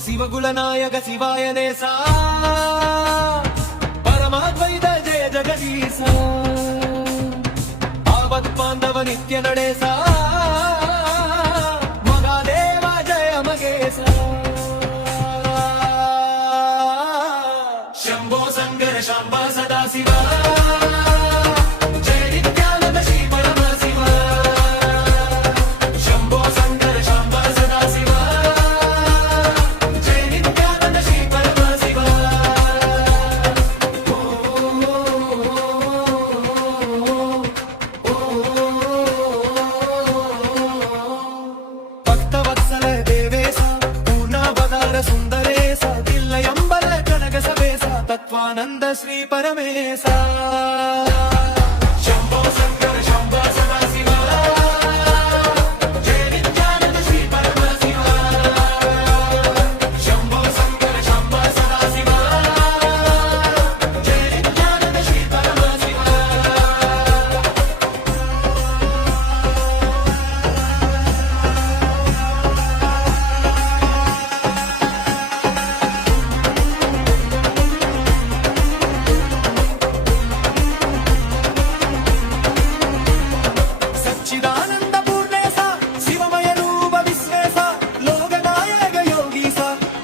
శివగుణనాయక శివాయ నేసా పరమాద్వైత జయ జగదీశా ఆపత్బాంధవ నిత్య నడేసా మగాదేవ జయ మగేశా శంభో శంకర శాంబ సదా శివ తత్వానంద శ్రీ పరమేశ శంభో శంకర శంభ సదా శివ జయ నిత్యానంద శ్రీ పరమ శివ శంభో శంకర శంభ సదా శివ జయ నిత్యానంద శ్రీ పరమ శివ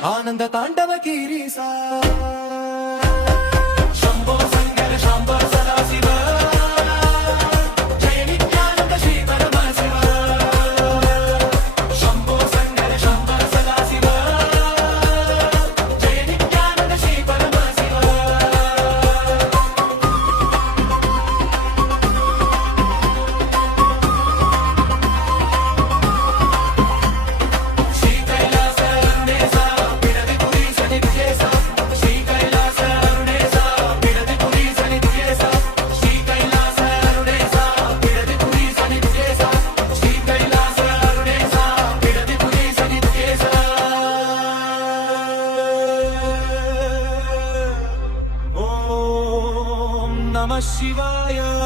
ఆనంద తాండవ గిరీశా శంభో శంకర శాంబ సదా శివ జయ నిత్యానంద శ్రీ పరమ శివ శంభో శంకర శాంబ సదా శివ జయ నిత్యానంద శ్రీ పరమ శివ Namah Shivaya.